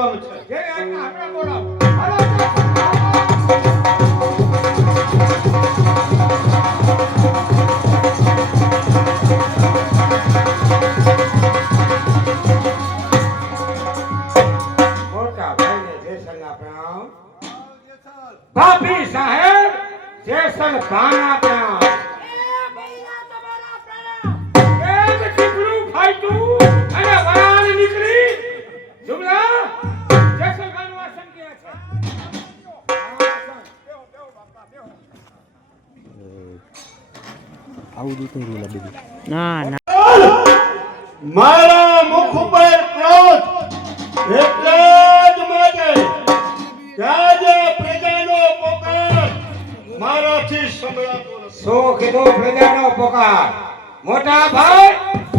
બોલાવવાનું છે. જે આજના આપણે બોલાવો. મોટા ભાઈને જેસલના પ્રણામ. ભાભી સાહેબ જેસલ ભાના પ્રણામ. એક ચીકણું ફાટ્યું અને વરાળ નીકળી. જુમલા જેસલ ભાનું આસન ક્યાં છે? આવું દૂધ નહીં બધું ના ના મારા મુખ ઉપર ક્રોધ એટલે જ માટે આજે પ્રજાનો પોકાર મારાથી સંભળાતો નથી. શું કીધું પ્રજાનો પોકાર? મોટા ભાઈ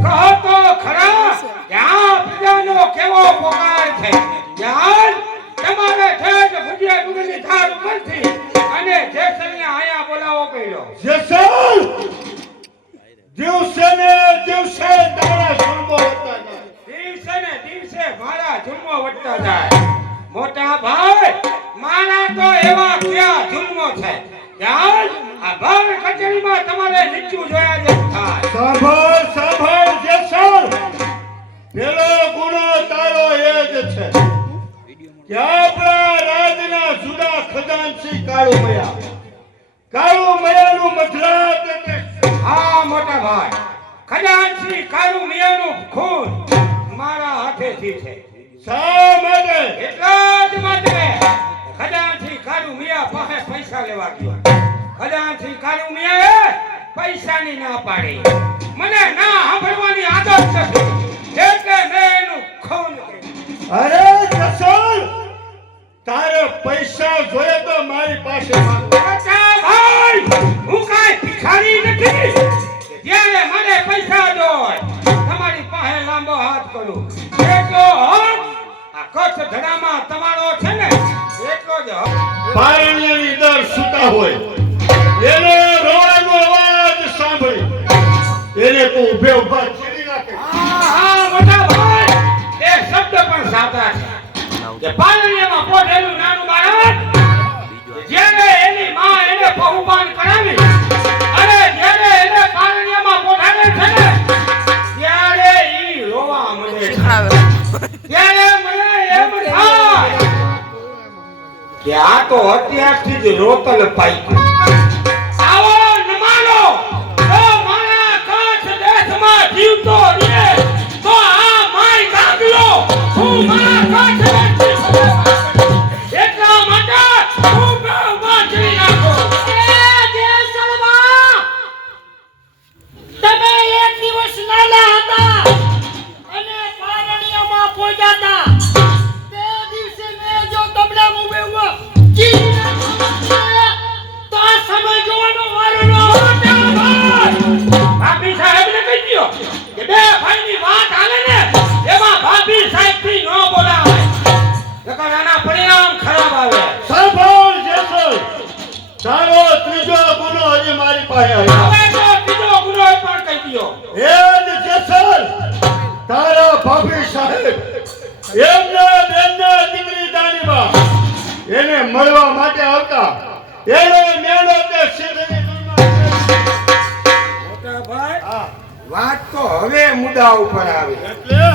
કહો તો ખરા કે આ પ્રજાનો કેવો પોકાર છે? જ્ઞાન તમારે ઠેઠ ભુજિયા ડુંગરની ધાર ઉપરથી અને જેસલને આયા બોલાવો કર્યો. જેસલ દિવસે ને દિવસે તારા જુલ્મો વધતા જાય. દિવસે ને દિવસે મારા જુલ્મો વધતા જાય. મોટા ભાઈ મારા તો એવા ક્યાં જુલ્મો છે? જ્ઞાન આ ભાવ કચેરીમાં તમારે નીચું જોયા જેવું થાય. સાંભળ સાંભળ જેસલ, પેલો ગુનો તારો એ જ છે કે આપણા રાજના જુદા ખજાનચી કાળુ મયાનું મધરાત એટલે હા મોટા ભાઈ, ખજાનચી કાળુ મિયાનું ખૂન મારા હાથેથી છે. શા માટે? એટલા જ માટે ખજાનચી કાળુ મિયા પાસે પૈસા લેવા ગયો. ખજાનચી કાળુ મિયાએ પૈસાની ના પાડી. મને ના સાંભળવાની આદત નથી એટલે મેં એનું ખૂન કર્યું. અરે જસલ, તારે પૈસા જોઈએ તો મારી પાસે માંગ. મોટા ભાઈ, હું કાંઈ ભિખારી નથી કે જ્યારે મને પૈસા જોઈએ તમારી પાસે લાંબો હાથ કરું. એટલો હક આ કચ્છ ધડામાં તમારો છે ને એટલો જ હક. પારણિયાની દર સૂતા હોય એનો રોવાનો અવાજ સાંભળી એને તું ઊભે ઊભા ચીરી નાખે. હા મોટા ભાઈ, એ શબ્દ પણ સાચા છે કે પાલણીયામાં પોઢેલું નાનું બાળક જ્યારે એની માં એને બહુમાન કરાવી અને જ્યારે એને પાલણીયામાં પોઢાડે છે ને ત્યારે ઈ રોવા મળે છે. ત્યારે મને એમ થાય કે આ તો અત્યારથી જ રોતલ પાઈ ગયું. આવો નમાનો તો મારા કચ્છ દેશમાં જીવતો રહે તો આ માય કાગલો હું મારા કચ્છ દેશની એટલા માટે હું બેઉમાં ચડી નાખો. તમે એક દિવસ નાલા હતા અને પારણિયામાં પહોંચ્યા હતા. તે દિવસે મેં જો તમને મુંબઈમાં તો આ સમય જોવાનો વારો ન હતો. ભાભી સાહેબને કહી દ્યો કે બે ભાઈની વાત હાલે ને એમાં ભાભી સાહેબથી ન બોલાવાય નકર આના પરિણામ ખરાબ આવે. સાંભળ જેસલ, તારો ત્રીજો ગુનો હજી મારી પાસે આવ્યો. હવે તો બીજો ગુનો પણ કહી દ્યો. એ જ જેસલ, તારા ભાભી સાહેબ એમના બેનના દીકરી દાનીબા એને મળવા માટે આવતા એનો મેળો તે સિદ્ધની મોટા ભાઈ, વાત તો હવે મુદ્દા ઉપર આવી. એટલે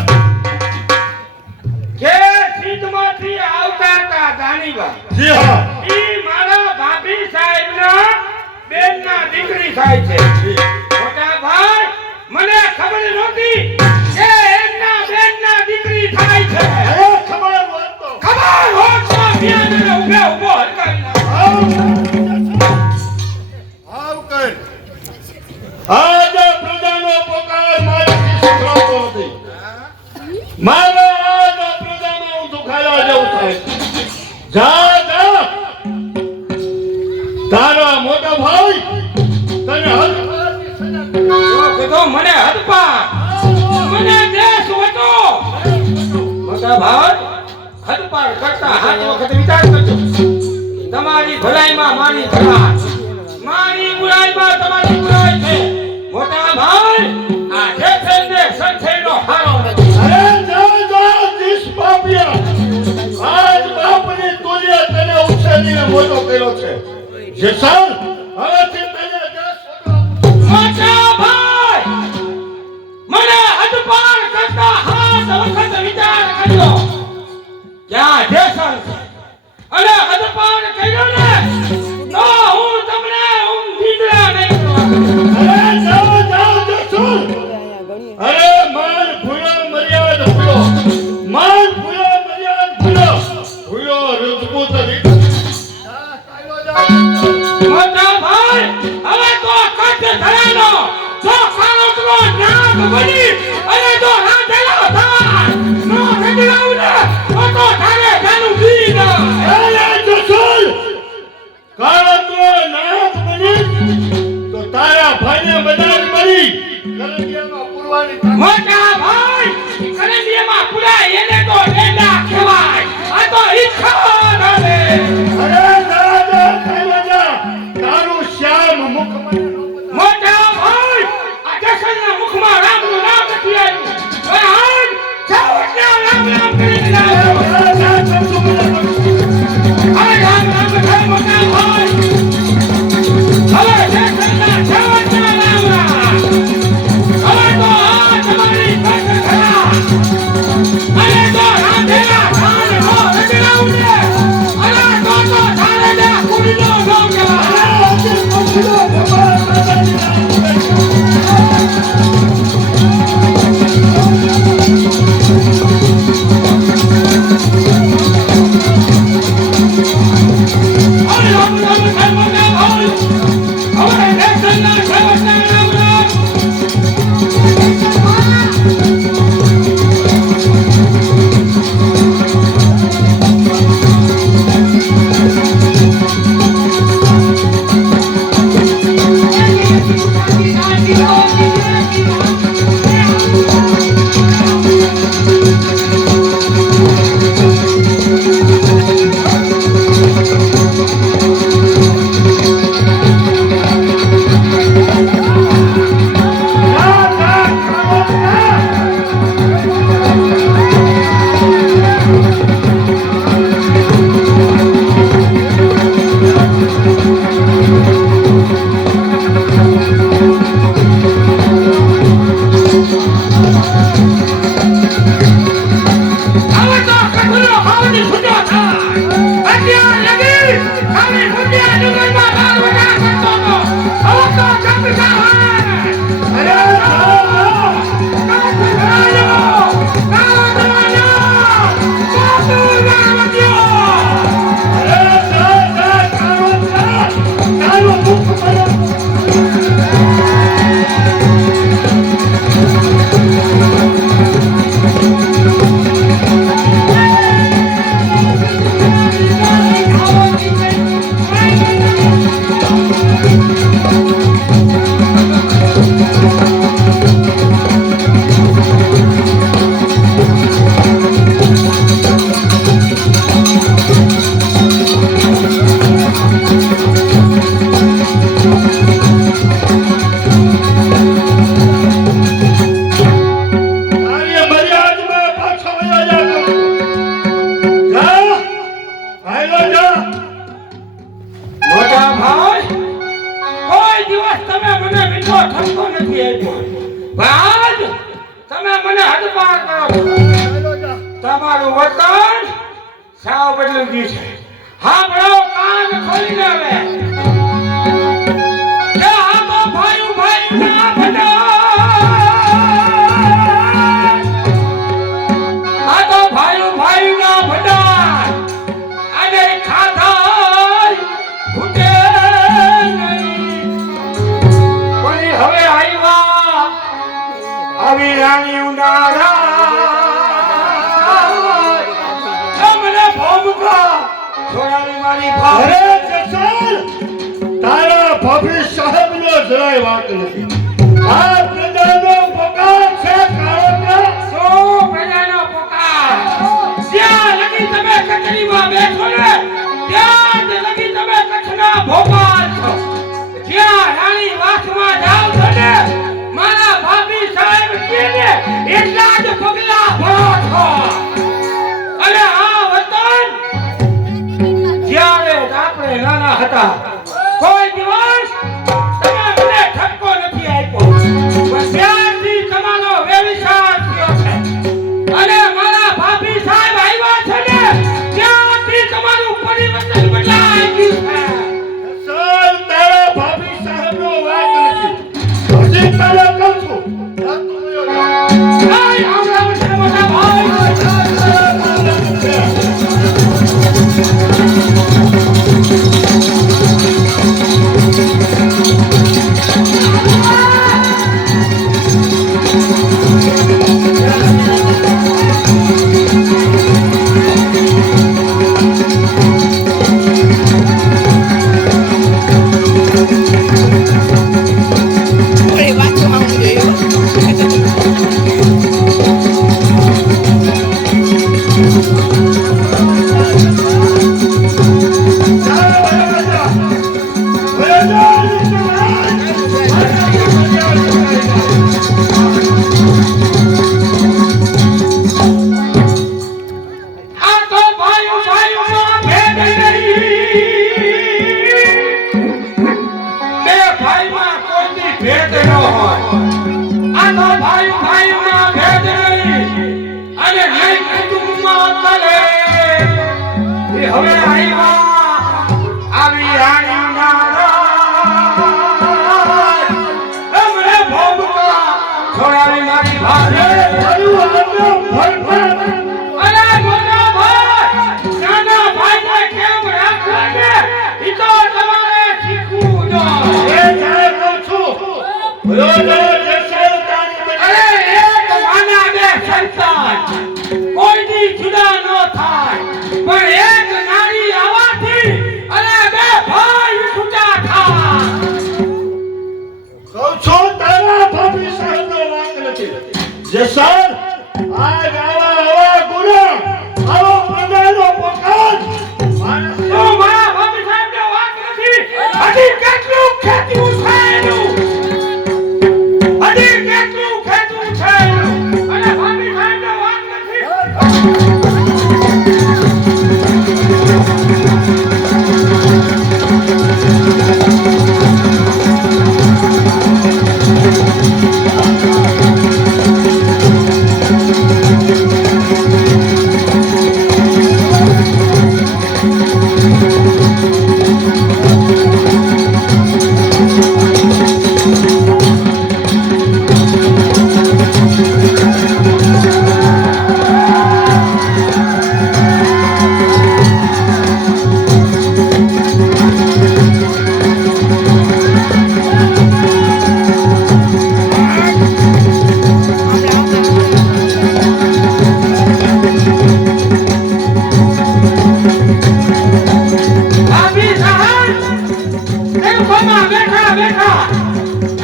કે સિદ્ધમાંથી આવતા હતા દાનીબા. જી હા, ઈ મારા ભાભી સાહેબના બેનના દીકરી થાય છે. મોટા ભાઈ, મને ખબર નહોતી કે એમના બેનના દીકરી થાય છે. હવે ખબર વાત તો ખબર હોત તો મિયાને ઊભે ઊભો હરકાવી નાખો. આવ કર. આજે પ્રજાનો પોકાર મારાથી સંભળાતો નથી. મારા આજ પ્રજામાં હું દુખાયા જેવું થાય. જા જા, તારા મોટા ભાઈ તને હદપારની સજા તો કીધો મને હદપાર, મને દેશ વટો. મોટા ભાઈ, હદપાર કરતા હાથ વખત વિચાર કરજો. તમારી ભલાઈમાં મારી ભલાઈ, મારી બુરાઈમાં તમારી બુરાઈ છે. મોટા ભાઈ, આ જેસલને સંથેનો હારો નથી. અરે જા જા, જીસ પાપિયા જસલ હવેથી તને 10 મોટા ભાઈ મને હદપાર કરતા હાથ વખત વિચાર કર્યો ક્યાં જેસલ છે અને હદપાર કર્યો ને તો હું તમને ઊંઘીદરા નહીં કરું. અરે જાઓ જાઓ જસલ અરે માન ભૂલો મર્યાદ ભૂલો માન ભૂલો મર્યાદ ભૂલો ભૂલો રજપૂત મોટા ભાઈ હવે તો કચ્છ ધરાનો જો કાળોતરો નાગ બની અને જો રાંધેલો થાય નો રંગડાઉને તો તારે જાનું બી ના. અરે જસલ કાળો તો નાયક બની તો તારા ભાઈને બજાર મળી કરંડિયામાં પૂરવાની મોટા ભાઈ કરંડિયામાં પુરા એને તો ડેડા કહેવાય આ તો ઈચ્છા નડે. અરે દાદા ખાઈલા તારું શ્યામ મુખ મને મોટા ભાઈ આ જસનના મુખમાં રામનું નામ નથી આવ્યું હવે હાલ જાઓ એટલે રામ રામ કરીને લાવો. હવે રામ રામ થાય મોટા ભાઈ હવે જસનના જવાનના રામ રામ. હવે તો આ તમારી કચ્છ ધરા અને તો રાંધેલા ધાન નો રગડાઉને અને તો ધારેલા કુડીનો નો કહેવાય. તમારું વર્તન સાવ બદલી ગયું છે. હા બળો કાન ખોલીને હવે કે આ તો ભાઈ ભાઈ ના ભડાર આ તો ભાઈ ના ભડાર અને ખાધા ફૂટે નહીં પણ હવે આવ્યા આવી રાણી ઉનાળા અરે જસલ તારા ભાભી સાહેબનો જરાય વાત નથી. આ પ્રજાનો પોકાર છે કાળોતરા. શું પ્રજાનો પોકાર? જ્યાં લગી તમે કચેરીમાં બેઠો ને ત્યાં જ લગી તમે કચ્છના ભોપાલ છો. જ્યાં રાણી વાસમાં જાવ છો ને મારા ભાભી સાહેબ કહે ને એટલા જ પગલા ભરો છો. અને આ વતન જ્યારે આપણે નાના હતા આ તો ભાઈઓ ભાઈઓમાં ભેદ નહીં. બે ભાઈમાં કોઈ ભેદ ન હોય. આ તો ભાઈઓ ભાઈઓમાં ભેદ નહીં. અને નહીં કુટુંબમાં તલે. એ હવે આવી રાણીના રાજ. અમને ભોગવા છોડાવી મારી ભારે. અરે મોટા ભાઈ, નાના ભાઈને કેમ રાખવા છે? ઈ તો તમારે શીખવું જોઈએ. અરે એક માના બે સંતાન કોઈની જુદા ન થાય, પણ એક નારી આવવાથી અરે બે ભાઈ છૂટા થાય. કહું છું તારા ભાભી સાહેબનો વાંક નથી. જસર આજ આવા ગુના આવો પ્રજાનો પકાજ તો મારા ભાભી સાહેબનો વાંક નથી. હજી કેટલું ખેંચવું છે એનું? હજી કેટલું ખેંચવું છે એનું? અને ભાભી સાહેબનો વાંક નથી. ભાભી સાહેબ, ટેમ્પોમાં બેઠા બેઠા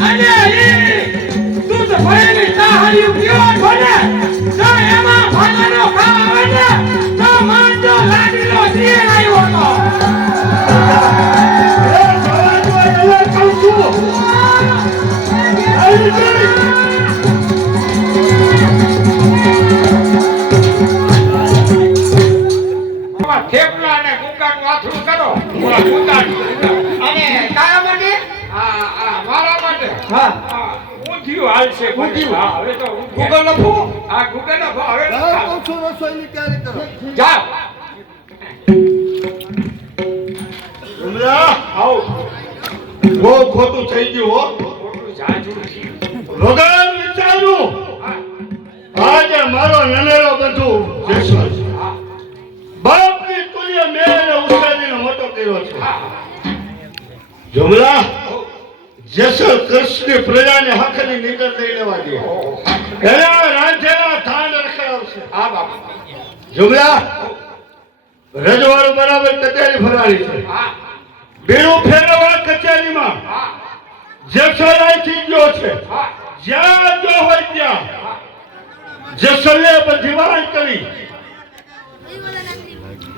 અને ઈ દૂધ ભરેલી ચાહડીયું પીવો છો ને, તો એમાં ભાગાનો ભાવ આવે ને, તો માંડો લાડીલો દીએ આવ્યો તો. કહું છું આમાં થેપલા અને ગુંગાનું આથરું કરો. ઓલા ગુંગાનું. અને કયા માટે? મારા માટે. હા, ઊંધિયું હાલશે. ઊંધિયું. હા, હવે તો ગૂગલ લખો. હા, ગૂગલ લખો. હવે કહું છું રસોઈની તૈયારી કરો. જાઓ. ઉમરા આવો. બહુ ખોટું થઈ ગયું હો. ખોટું જાજુ થયું. વગર વિચાર્યું હા, આજે મારો નનેરો બંધુ જસર હા, બાપની તુલ્ય મેં ઉછાળીને મોટો કર્યો છે. હા. જમલા જસર કૃષ્ણ પ્રજાને હકની નીકળ લઈ લેવા દે. એના રાજ્યના થાન રખડાવશે. હા બાપુ. જમલા રજવાડું બરાબર કચેરી ફરાળી છે. હા, બીડું ફેરવવા કચેરીમાં હા, જસરાઈથી ગયો છે. હા, જ્યાં જો હોય ત્યાં હા. જસલે બંધીવાન કરી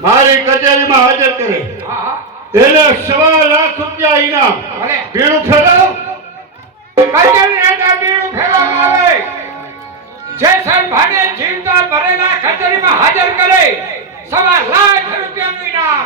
મારી કચેરીમાં હાજર કરે. હા, હા. એને 1.25 લાખ રૂપિયા ઇનામ. ભલે. બીડું ફેરવ. કચેરી હેઠળ બીડું ફેરવવામાં આવે. જે સરભાને જીવતા ભરેલા કચેરીમાં હાજર કરે 1.25 લાખ રૂપિયાનું ઇનામ.